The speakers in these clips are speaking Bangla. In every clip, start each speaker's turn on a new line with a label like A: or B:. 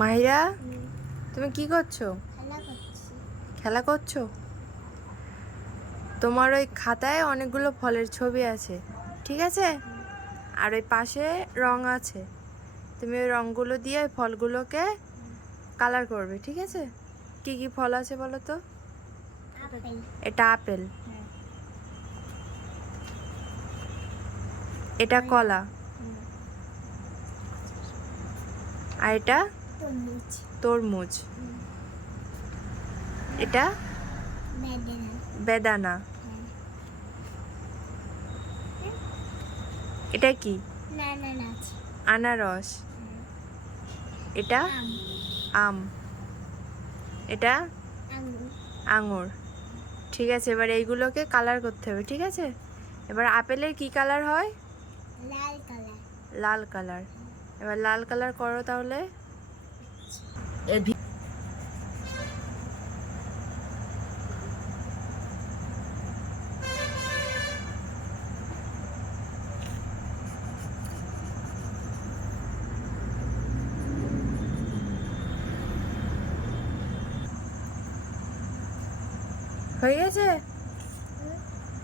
A: মাহিরা তুমি কি করছ?
B: খেলা করছ।
A: তোমার ওই খাতায় অনেকগুলো ফলের ছবি আছে ঠিক আছে? আর ওই পাশে রং আছে। তুমি ওই রংগুলো দিয়ে ওই ফলগুলোকে কালার করবে ঠিক আছে? কি কি ফল আছে বলো তো? এটা আপেল।
B: হ্যাঁ।
A: এটা কলা। আর এটা
B: তরমুজ।
A: এটা?
B: বেদানা। হ্যাঁ।
A: এটা কি? আনারস। এটা?
B: আম।
A: এটা?
B: আঙুর।
A: আঙুর। ঠিক আছে এবার এইগুলোকে কালার করতে হবে ঠিক আছে? এবার আপেলের কি কালার হয়?
B: লাল কালার
A: লাল কালার এবার লাল কালার করো তাহলে। হয়ে গেছে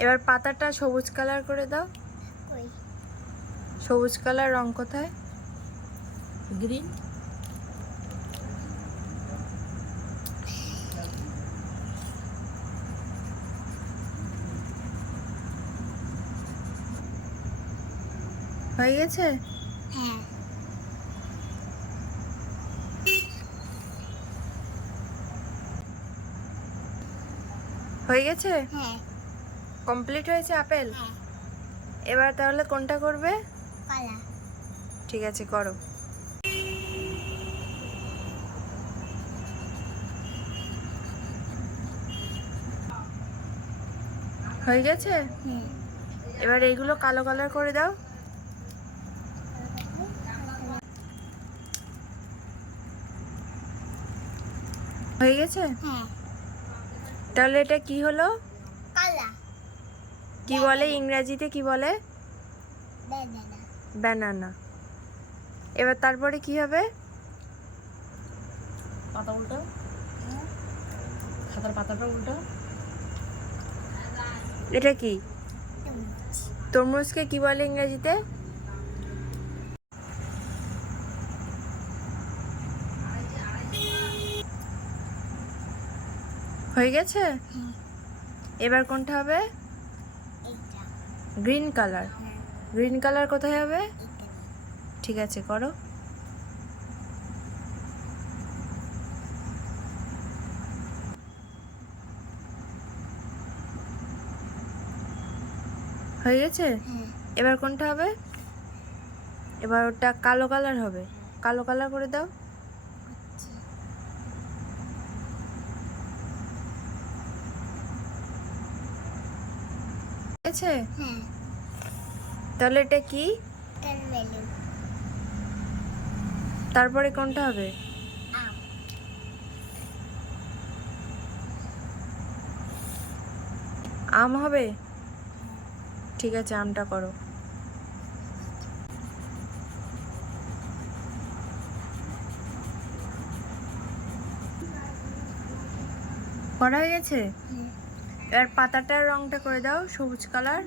A: এবার পাতাটা সবুজ কালার করে দাও। সবুজ কালার রং কোথায়?
C: গ্রিন?
A: হয়ে গেছে?
B: হ্যাঁ।
A: হয়ে গেছে?
B: হ্যাঁ।
A: কমপ্লিট হয়েছে আপেল?
B: হ্যাঁ।
A: এবার তাহলে কোনটা করবে?
B: কলা।
A: ঠিক আছে করো। হয়ে গেছে? এবার এইগুলো কালো কালার করে দাও। হয়ে গেছে?
B: হ্যাঁ।
A: তাহলে এটা কি হলো?
B: কলা।
A: কি বলে ইংরেজিতে? কি বলে? ব্যানানা এবার তারপরে কি হবে?
C: পাতা উল্টো। খাতার পাতাটা উল্টো।
A: এটা কি?
B: তরমুজ।
A: তরমুজকে কি বলে ইংরেজিতে? হয়ে গেছে? এবার কোনটা হবে? গ্রিন কালার গ্রিন কালার কোথায় হবে? ঠিক আছে করো। হয়ে গেছে? এবার কোনটা হবে? এবার ওটা কালো কালার হবে। কালো কালার করে দাও। আছে? তাহলে এটা কি? তারপরে কোনটা হবে?
B: আম।
A: হবে? ঠিক আছে আমটা করো। করা হয়ে গেছে? এবার পাতাটার রংটা করে দাও সবুজ কালার।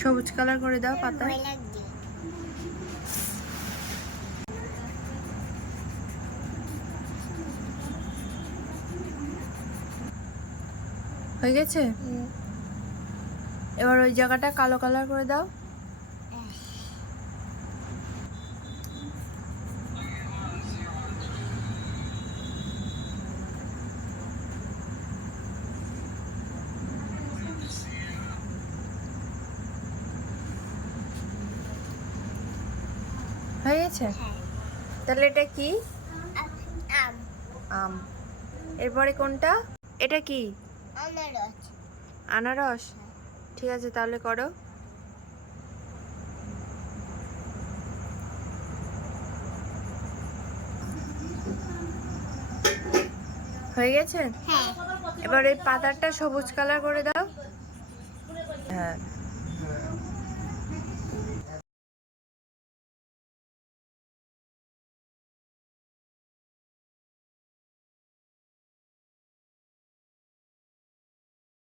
A: সবুজ কালার করে দাও পাতা। হয়ে গেছে? এবার ওই জায়গাটা কালো কালার করে দাও। হয়ে গেছে
B: হ্যাঁ।
A: তাহলে এটা কি? আম- এরপরে কোনটা? এটা কি?
B: আনারস।
A: আনারস? ঠিক আছে তাহলে করো। হয়ে গেছে?
B: হ্যাঁ।
A: এবার এই পাতাটা সবুজ কালার করে দাও। হ্যাঁ।